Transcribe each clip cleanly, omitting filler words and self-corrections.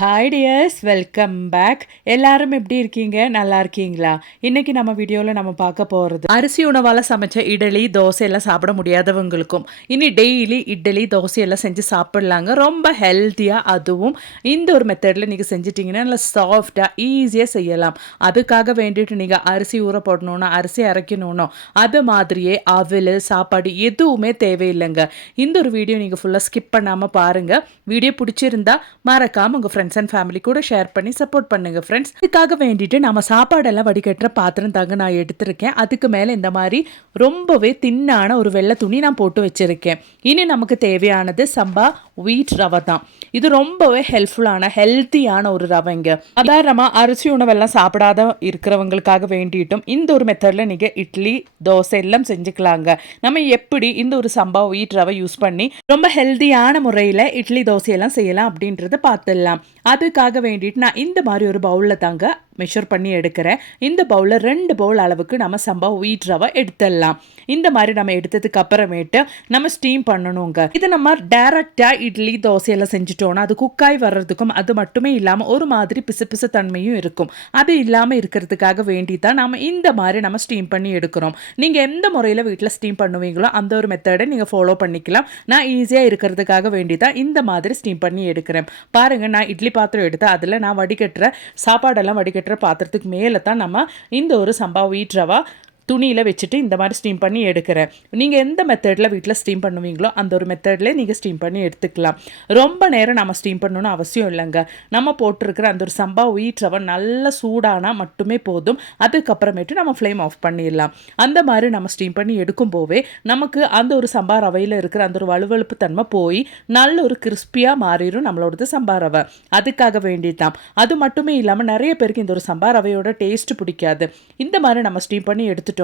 Hi tears, welcome back. எல்லாரும் எப்படி இருக்கீங்க? நல்லா இருக்கீங்களா? இன்னைக்கு நம்ம வீடியோவில் நம்ம பார்க்க போகிறது அரிசி உணவால் சமைச்ச இட்லி தோசை எல்லாம் சாப்பிட முடியாதவங்களுக்கும் இனி டெய்லி இட்லி தோசை எல்லாம் செஞ்சு சாப்பிட்லாங்க. ரொம்ப ஹெல்த்தியாக, அதுவும் இந்த ஒரு மெத்தடில் நீங்கள் செஞ்சிட்டிங்கன்னா நல்லா சாஃப்டாக ஈஸியாக செய்யலாம். அதுக்காக வேண்டிட்டு நீங்கள் அரிசி ஊற போடணுன்னா, அரிசி அரைக்கணுன்னோ, அது மாதிரியே அவல் சாப்பாடு எதுவுமே தேவையில்லைங்க. இந்த ஒரு வீடியோ நீங்கள் ஃபுல்லாக ஸ்கிப் பண்ணாமல் பாருங்கள். வீடியோ பிடிச்சிருந்தா மறக்காமல் உங்கள் ஃப்ரெண்ட்ஸ் அண்ட் ஃபேமிலி கூட ஷேர் பண்ணி சப்போர்ட் பண்ணுங்க ஃப்ரெண்ட்ஸ். இதுக்காக வேண்டிட்டு நம்ம சாப்பாடெல்லாம் வடிகட்டுற பாத்திரம் தாங்க நான் எடுத்திருக்கேன். அதுக்கு மேலே இந்த மாதிரி ரொம்பவே தின்னான ஒரு வெள்ளை துணி நான் போட்டு வச்சிருக்கேன். இனி நமக்கு தேவையானது சம்பா வீட் ரவை தான். இது ரொம்பவே ஹெல்ப்ஃபுல்லான ஹெல்த்தியான ஒரு ரவைங்க. சாதாரணமாக அரிசி உணவெல்லாம் சாப்பிடாத இருக்கிறவங்களுக்காக வேண்டிட்டும் இந்த ஒரு மெத்தடில் நீங்கள் இட்லி தோசை எல்லாம் செஞ்சுக்கலாங்க. நம்ம எப்படி இந்த ஒரு சம்பா வீட் ரவை யூஸ் பண்ணி ரொம்ப ஹெல்த்தியான முறையில் இட்லி தோசையெல்லாம் செய்யலாம் அப்படின்றத பார்த்துடலாம். அதுக்காக வேண்டிட்டு நான் இந்த மாதிரி ஒரு பவுலில் தாங்க மெஷர் பண்ணி எடுக்கிறேன். இந்த பவுலில் 2 பவுல் அளவுக்கு நம்ம சம்பா வீட் ரவை எடுத்துடலாம். இந்த மாதிரி நம்ம எடுத்ததுக்கு அப்புறமேட்டு நம்ம ஸ்டீம் பண்ணணுங்க. இது நம்ம டைரக்டாக இட்லி தோசையெல்லாம் செஞ்சுட்டோன்னா அது குக்காய் வர்றதுக்கும், அது மட்டுமே இல்லாமல் ஒரு மாதிரி பிசு பிசு தன்மையும் இருக்கும். அது இல்லாமல் இருக்கிறதுக்காக வேண்டி தான் நம்ம இந்த மாதிரி நம்ம ஸ்டீம் பண்ணி எடுக்கிறோம். நீங்கள் எந்த முறையில் வீட்டில் ஸ்டீம் பண்ணுவீங்களோ அந்த ஒரு மெத்தடை நீங்கள் ஃபாலோ பண்ணிக்கலாம். நான் ஈஸியாக இருக்கிறதுக்காக வேண்டி தான் இந்த மாதிரி ஸ்டீம் பண்ணி எடுக்கிறேன். பாருங்கள், நான் இட்லி பாத்திரம் எடுத்து அதில் நான் வடிகட்டுற சாப்பாடெல்லாம் வடிகட்டுற பாத்திரத்துக்கு மேலே தான் நம்ம இந்த ஒரு சம்பா வீட் ரவா துணியில் வச்சுட்டு இந்த மாதிரி ஸ்டீம் பண்ணி எடுக்கிறேன். நீங்கள் எந்த மெத்தடில் வீட்டில் ஸ்டீம் பண்ணுவீங்களோ அந்த ஒரு மெத்தட்லேயே நீங்கள் ஸ்டீம் பண்ணி எடுத்துக்கலாம். ரொம்ப நேரம் நம்ம ஸ்டீம் பண்ணணும்னு அவசியம் இல்லைங்க. நம்ம போட்டிருக்கிற அந்த ஒரு சம்பா வீட் ரவை நல்ல சூடானா மட்டுமே போதும். அதுக்கப்புறமேட்டு நம்ம ஃப்ளேம் ஆஃப் பண்ணிடலாம். அந்த மாதிரி நம்ம ஸ்டீம் பண்ணி எடுக்கும் போவே நமக்கு அந்த ஒரு சம்பா ரவையில் இருக்கிற அந்த ஒரு வலுவழுப்பு தன்மை போய் நல்ல ஒரு கிறிஸ்பியாக மாறிடும் நம்மளோடது சம்பா ரவை. அதுக்காக வேண்டிதான். அது மட்டுமே இல்லாமல் நிறைய பேருக்கு இந்த ஒரு சம்பா ரவையோட டேஸ்ட் பிடிக்காது. இந்த மாதிரி நம்ம ஸ்டீம் பண்ணி எடுத்துட்டு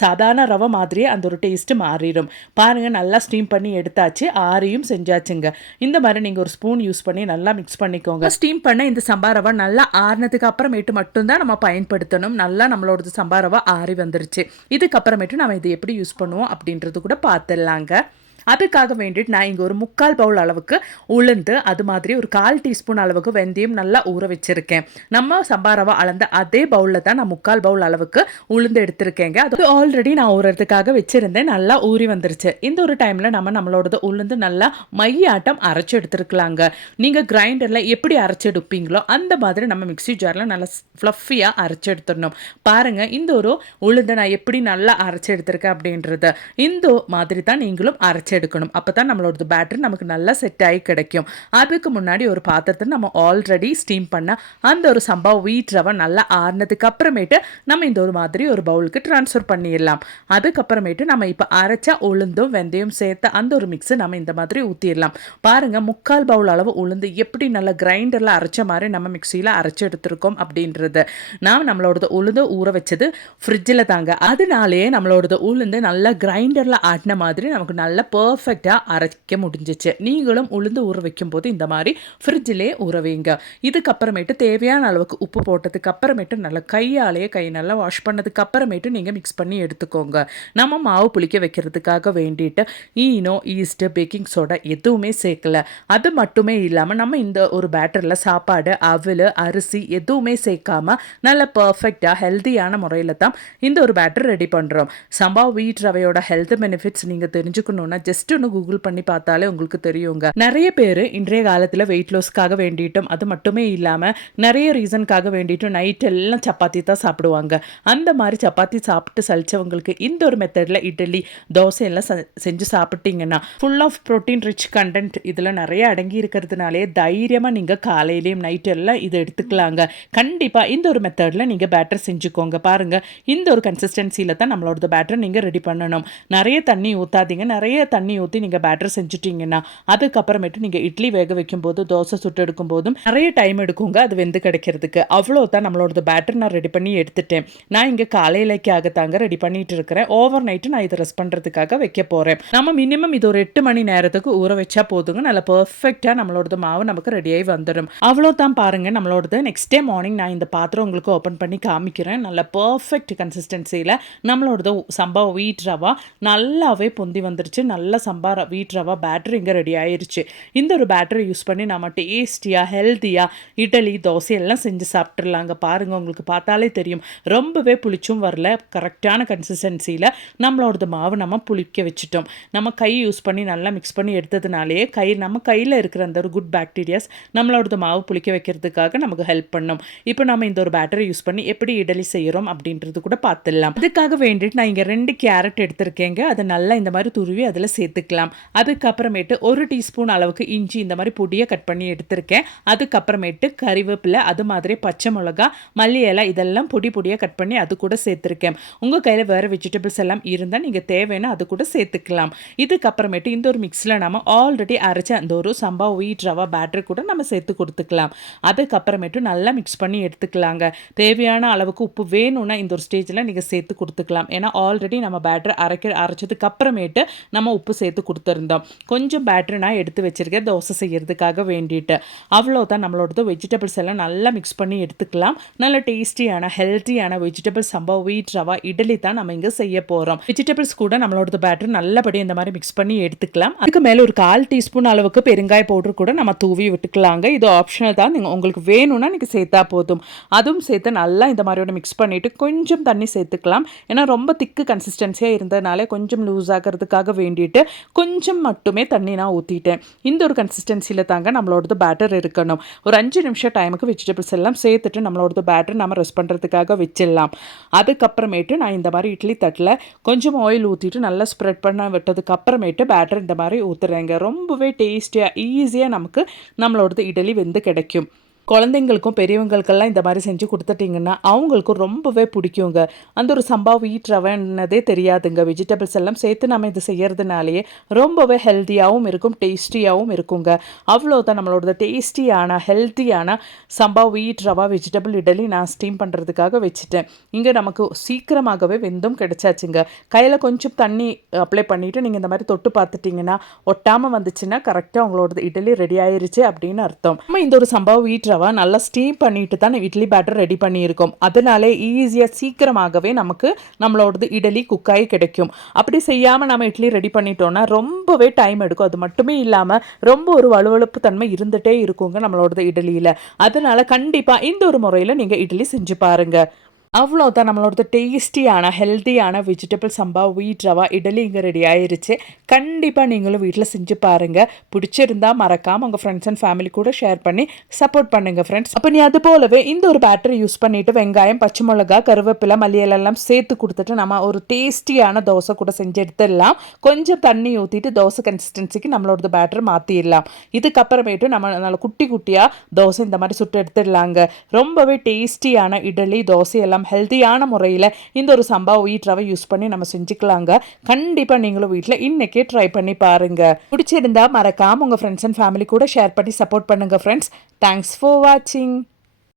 சாதாரண ரவை மாதிரியே அந்த ஒரு டேஸ்ட் மாறிடும். பாருங்க, நல்லா ஸ்டீம் பண்ணி எடுத்தாச்சு, ஆரியும் செஞ்சாச்சுங்க. இந்த மாதிரி நீங்க ஒரு ஸ்பூன் யூஸ் பண்ணி நல்லா மிக்ஸ் பண்ணிக்கோங்க. ஸ்டீம் பண்ண இந்த சம்பா ரவை நல்லா ஆறுனதுக்கு அப்புறமேட்டு மட்டும்தான் நம்ம பயன்படுத்தணும். நல்லா நம்மளோட சம்பா ரவை ஆறி வந்துருச்சு. இதுக்கப்புறமேட்டு நம்ம இதை எப்படி யூஸ் பண்ணுவோம் அப்படின்றது கூட பார்த்துடலாங்க. அதுக்காக வேண்டிட்டு நான் இங்கே ஒரு 3/4 பவுல் அளவுக்கு உளுந்து, அது மாதிரி ஒரு 1/4 டீஸ்பூன் அளவுக்கு வெந்தயம் நல்லா ஊற வச்சிருக்கேன். நம்ம சம்பா ரவை அளந்த அதே பவுலில் தான் நான் 3/4 பவுல் அளவுக்கு உளுந்து எடுத்திருக்கேங்க. அது ஆல்ரெடி நான் ஊறதுக்காக வச்சிருந்தேன். நல்லா ஊறி வந்துருச்சு. இந்த ஒரு டைமில் நம்மளோட உளுந்து நல்லா மையாட்டம் அரைச்சி எடுத்துருக்கலாங்க. நீங்கள் கிரைண்டரில் எப்படி அரைச்சி எடுப்பீங்களோ அந்த மாதிரி நம்ம மிக்ஸி ஜாரில் நல்லா ஃப்ளஃபியாக அரைச்சி எடுத்துடணும். பாருங்கள், இந்த ஒரு உளுந்தை நான் எப்படி நல்லா அரைச்சி எடுத்திருக்கேன் அப்படின்றது இந்த மாதிரி தான் நீங்களும் அரைச்சி எடுக்கணும். அப்பதான் நம்மளோட பேட்டர் நமக்கு நல்லா செட் ஆகி கிடைக்கும். அதுக்கு முன்னாடி ஒரு பாத்திரத்தை நம்ம ஆல்ரெடி ஸ்டீம் பண்ண அந்த ஒரு சம்பா வீட் ரவை நல்லா ஆறுனதுக்கு அப்புறமேட்டு நம்ம இந்த ஒரு மாதிரி ஒரு பவுலுக்கு ட்ரான்ஸ்ஃபர் பண்ணிடலாம். அதுக்கப்புறமேட்டு நம்ம இப்போ அரைச்சா உளுந்தும் வெந்தயம் சேர்த்த அந்த ஒரு மிக்ஸை நம்ம இந்த மாதிரி ஊற்றிடலாம். பாருங்க, 3/4 பவுல் அளவு உளுந்து எப்படி நல்லா கிரைண்டரில் அரைச்ச மாதிரி நம்ம மிக்சியில் அரைச்சி எடுத்திருக்கோம் அப்படின்றது. நம்மளோட உளுந்து ஊற வச்சது ஃப்ரிட்ஜில் தாங்க. அதனாலேயே நம்மளோட உளுந்து நல்லா கிரைண்டரில் ஆட்டின மாதிரி நமக்கு நல்லா பர்ஃபெக்டாக அரைக்க முடிஞ்சிச்சு. நீங்களும் உளுந்து ஊற வைக்கும் போது இந்த மாதிரி ஃப்ரிட்ஜிலே ஊற வைங்க. இதுக்கப்புறமேட்டு தேவையான அளவுக்கு உப்பு போட்டதுக்கு அப்புறமேட்டு நல்லா கையாலேயே கை நல்லா வாஷ் பண்ணதுக்கு அப்புறமேட்டு நீங்கள் மிக்ஸ் பண்ணி எடுத்துக்கோங்க. நம்ம மாவு புளிக்க வைக்கிறதுக்காக வேண்டிட்டு ஈனோ, ஈஸ்ட், பேக்கிங் சோடா எதுவுமே சேர்க்கல. அது மட்டுமே இல்லாமல் நம்ம இந்த ஒரு பேட்டரில் சாப்பாடு, அவல், அரிசி எதுவுமே சேர்க்காம நல்ல பர்ஃபெக்டாக ஹெல்த்தியான முறையில் தான் இந்த ஒரு பேட்டர் ரெடி பண்ணுறோம். சம்பா வீட் ரவையோட ஹெல்த் பெனிஃபிட்ஸ் நீங்கள் தெரிஞ்சுக்கணுன்னா ஜஸ்ட் ஒன்று கூகுள் பண்ணி பார்த்தாலே உங்களுக்கு தெரியுங்க. நிறைய பேர் இன்றைய காலத்தில் வெயிட் லாஸ்க்காக வேண்டிட்டும், அது மட்டுமே இல்லாமல் நிறைய ரீசனுக்காக வேண்டிட்டும் நைட் எல்லாம் சப்பாத்தி தான் சாப்பிடுவாங்க. அந்த மாதிரி சப்பாத்தி சாப்பிட்டு சலிச்சவங்களுக்கு இந்த ஒரு மெத்தடில் இட்லி தோசை எல்லாம் செஞ்சு சாப்பிட்டீங்கன்னா full of protein rich content இதில் நிறைய அடங்கி இருக்கிறதுனாலே தைரியமாக நீங்கள் காலையிலையும் நைட் எல்லாம் இதை எடுத்துக்கலாங்க. கண்டிப்பாக இந்த ஒரு மெத்தடில் நீங்கள் பேட்டர் செஞ்சுக்கோங்க. பாருங்கள், இந்த ஒரு கன்சிஸ்டன்சியில் தான் நம்மளோட பேட்டர் நீங்கள் ரெடி பண்ணணும். நிறைய தண்ணி ஊற்றாதீங்க. நிறைய தண்ணி ஊற்றி நீங்கள் பேட்டர் செஞ்சுட்டீங்கன்னா அதுக்கப்புறமேட்டு நீங்கள் இட்லி வேக வைக்கும் போது, தோசை சுட்டு எடுக்கும் போதும் நிறைய டைம் எடுக்குங்க அது வெந்து கிடைக்கிறதுக்கு. அவ்வளோதான் நம்மளோட பேட்டர் நான் ரெடி பண்ணி எடுத்துட்டேன். நான் இங்கே காலையிலைக்காக தாங்க ரெடி பண்ணிட்டு இருக்கிறேன். ஓவர் நைட்டு நான் இதை ரெஸ்ட் பண்ணுறதுக்காக வைக்க போகிறேன். நம்ம மினிமம் இது ஒரு 8 மணி நேரத்துக்கு ஊற வச்சா போதுங்க. நல்லா பர்ஃபெக்டாக நம்மளோட மாவு நமக்கு ரெடியாகி வந்துடும். அவ்வளோதான். பாருங்கள், நம்மளோடது நெக்ஸ்ட் டே மார்னிங் நான் இந்த பாத்திரம் உங்களுக்கு ஓப்பன் பண்ணி காமிக்கிறேன். நல்ல பர்ஃபெக்ட் கன்சிஸ்டன்சியில் நம்மளோடது சம்பா வீட் ரவா நல்லாவே பொந்தி வந்துருச்சு. நல்ல நல்ல சம்பா வீட் ரவா பேட்டர் இங்கே ரெடி ஆயிருச்சு. இந்த ஒரு பேட்டரை யூஸ் பண்ணி நம்ம டேஸ்டியாக ஹெல்த்தியாக இட்லி தோசை எல்லாம் செஞ்சு சாப்பிட்றலாங்க. பாருங்கள், உங்களுக்கு பார்த்தாலே தெரியும், ரொம்பவே புளிச்சும் வரல. கரெக்டான கன்சிஸ்டன்சியில் நம்மளோடது மாவு நம்ம புளிக்க வச்சுட்டோம். நம்ம கை யூஸ் பண்ணி நல்லா மிக்ஸ் பண்ணி எடுத்ததுனாலே நம்ம கையில் இருக்கிற அந்த ஒரு குட் பாக்டீரியாஸ் நம்மளோடது மாவு புளிக்க வைக்கிறதுக்காக நமக்கு ஹெல்ப் பண்ணும். இப்போ நம்ம இந்த ஒரு பேட்டரை யூஸ் பண்ணி எப்படி இட்லி செய்கிறோம் அப்படின்றது கூட பார்த்துடலாம். அதுக்காக வேண்டிட்டு நான் இங்கே 2 கேரட் எடுத்திருக்கேங்க. அதை நல்லா இந்த மாதிரி துருவி அதில் சேர்த்துக்கலாம். அதுக்கப்புறமேட்டு 1 டீஸ்பூன் அளவுக்கு இஞ்சி இந்த மாதிரி பொடியை கட் பண்ணி எடுத்திருக்கேன். அதுக்கப்புறமேட்டு கறிவேப்பிலை, அது மாதிரி பச்சை மிளகா, மல்லி இலை இதெல்லாம் பொடியாக கட் பண்ணி அது கூட சேர்த்துருக்கேன். உங்கள் கையில் வேறு வெஜிடபிள்ஸ் எல்லாம் இருந்தால் நீங்கள் தேவைன்னா அது கூட சேர்த்துக்கலாம். இதுக்கப்புறமேட்டு இந்த ஒரு மிக்ஸில் நம்ம ஆல்ரெடி அரைச்ச அந்த ஒரு சம்பா வீட் ரவா பேட்டர் கூட நம்ம சேர்த்து கொடுத்துக்கலாம். அதுக்கப்புறமேட்டு நல்லா மிக்ஸ் பண்ணி எடுத்துக்கலாங்க. தேவையான அளவுக்கு உப்பு வேணும்னா இந்த ஒரு ஸ்டேஜில் நீங்கள் சேர்த்து கொடுத்துக்கலாம். ஏன்னா ஆல்ரெடி நம்ம பேட்டர் அரைச்சதுக்கு அப்புறமேட்டு நம்ம உப்பு சேர்த்து கொடுத்துருந்தோம். கொஞ்சம் பேட்டர் நான் எடுத்து வச்சிருக்கேன் தோசை செய்யறதுக்காக வேண்டிட்டு. அவ்வளோதான், நம்மளோட வெஜிடபிள்ஸ் எல்லாம் நல்லா மிக்ஸ் பண்ணி எடுத்துக்கலாம். நல்ல டேஸ்டியான ஹெல்த்தியான வெஜிடபிள் சம்பா வீட் ரவா இட்லி தான் நம்ம இங்கே செய்ய போகிறோம். வெஜிடபிள்ஸ் கூட நம்மளோட பேட்டர் நல்லபடி இந்த மாதிரி மிக்ஸ் பண்ணி எடுத்துக்கலாம். அதுக்கு மேலே ஒரு 1/4 டீஸ்பூன் அளவுக்கு பெருங்காய பவுடர் கூட நம்ம தூவி விட்டுக்கலாங்க. இது ஆப்ஷனல் தான், நீங்கள் உங்களுக்கு வேணும்னா நீங்கள் சேர்த்தா போதும். அதுவும் சேர்த்து நல்லா இந்த மாதிரியோட மிக்ஸ் பண்ணிவிட்டு கொஞ்சம் தண்ணி சேர்த்துக்கலாம். ஏன்னா ரொம்ப திக்கு கன்சிஸ்டன்சியாக இருந்ததுனாலே கொஞ்சம் லூஸ் ஆகிறதுக்காக வேண்டிட்டு கொஞ்சம் மட்டுமே தண்ணி நான் ஊற்றிட்டேன். இந்த ஒரு கன்சிஸ்டன்சியில் தாங்க நம்மளோடது பேட்டர் இருக்கணும். ஒரு 5 நிமிஷம் டைமுக்கு வெஜிடபிள்ஸ் எல்லாம் சேர்த்துட்டு நம்மளோடது பேட்டர் நம்ம ரெஸ்ட் பண்ணுறதுக்காக வச்சிடலாம். அதுக்கப்புறமேட்டு நான் இந்த மாதிரி இட்லி தட்டில் கொஞ்சம் ஆயில் ஊற்றிட்டு நல்லா ஸ்ப்ரெட் பண்ண விட்டதுக்கு அப்புறமேட்டு பேட்டர் இந்த மாதிரி ஊற்றுறேங்க. ரொம்பவே டேஸ்டியாக ஈஸியாக நமக்கு நம்மளோடது இட்லி வெந்து கிடைக்கும். குழந்தைங்களுக்கும் பெரியவங்களுக்கெல்லாம் இந்த மாதிரி செஞ்சு கொடுத்துட்டிங்கன்னா அவங்களுக்கும் ரொம்பவே பிடிக்குங்க. அந்த ஒரு சம்பா வீட் ரவைன்னதே தெரியாதுங்க. வெஜிடபிள்ஸ் எல்லாம் சேர்த்து நம்ம இது செய்கிறதுனாலேயே ரொம்பவே ஹெல்த்தியாகவும் இருக்கும், டேஸ்டியாகவும் இருக்குங்க. அவ்வளோதான், நம்மளோட டேஸ்டியான ஹெல்த்தியான சம்பா வீட் ரவா வெஜிடபிள் இட்லி நான் ஸ்டீம் பண்ணுறதுக்காக வச்சுட்டேன். இங்கே நமக்கு சீக்கிரமாகவே வெந்தும் கிடைச்சாச்சுங்க. கையில் கொஞ்சம் தண்ணி அப்ளை பண்ணிவிட்டு நீங்கள் இந்த மாதிரி தொட்டு பார்த்துட்டிங்கன்னா ஒட்டாமல் வந்துச்சுன்னா கரெக்டாக உங்களோட இட்லி ரெடி ஆயிருச்சு அப்படின்னு அர்த்தம். நம்ம இந்த ஒரு சம்பா வீட் ரவா நல்லா ஸ்டீம் பண்ணிட்டு தான் இட்லி பேட்டர் ரெடி பண்ணியிருக்கோம். அதனாலே ஈஸியாக சீக்கிரமாகவே நமக்கு நம்மளோடது இட்லி குக்காய் கிடைக்கும். அப்படி செய்யாமல் நம்ம இட்லி ரெடி பண்ணிட்டோம்னா ரொம்பவே டைம் எடுக்கும். அது மட்டுமே இல்லாமல் ரொம்ப ஒரு வலுவழுப்பு தன்மை இருந்துகிட்டே இருக்குங்க நம்மளோடது இட்லியில். அதனால கண்டிப்பாக இந்த ஒரு முறையில் நீங்கள் இட்லி செஞ்சு பாருங்கள். அவ்வளோதான், நம்மளோட டேஸ்டியான ஹெல்த்தியான வெஜிடபிள் சம்பா வீட் ரவா இட்லி இங்கே ரெடி ஆயிருச்சு. கண்டிப்பாக நீங்களும் வீட்டில் செஞ்சு பாருங்கள். பிடிச்சிருந்தா மறக்காமல் உங்கள் ஃப்ரெண்ட்ஸ் அண்ட் ஃபேமிலி கூட ஷேர் பண்ணி சப்போர்ட் பண்ணுங்கள் ஃப்ரெண்ட்ஸ். அப்போ நீ அது போலவே இந்த ஒரு பேட்டரை யூஸ் பண்ணிவிட்டு வெங்காயம், பச்சை மிளகா, கருவேப்பிலை, மல்லி எல்லாம் சேர்த்து கொடுத்துட்டு நம்ம ஒரு டேஸ்டியான தோசை கூட செஞ்சு எடுத்துடலாம். கொஞ்சம் தண்ணி ஊற்றிட்டு தோசை கன்சிஸ்டன்சிக்கு நம்மளோட பேட்டரை மாற்றிடலாம். இதுக்கப்புறமேட்டு நம்ம நல்லா குட்டி குட்டியாக தோசை இந்த மாதிரி சுட்டு எடுத்துடலாங்க. ரொம்பவே டேஸ்டியான இட்லி தோசை எல்லாம் ஹெல்த்தியான முறையில் இந்த ஒரு சம்பா வீட் ரவை யூஸ் பண்ணி நம்ம செஞ்சுக்கலாங்க. கண்டிப்பாக நீங்களும் வீட்டில் இன்னைக்கே ட்ரை பண்ணி பாருங்க. பிடிச்சிருந்தா மறக்காம உங்கள் ஃப்ரெண்ட்ஸ் அண்ட் ஃபேமிலி கூட ஷேர் பண்ணி சப்போர்ட் பண்ணுங்க ஃப்ரெண்ட்ஸ். தேங்க்ஸ் ஃபார் வாட்சிங்.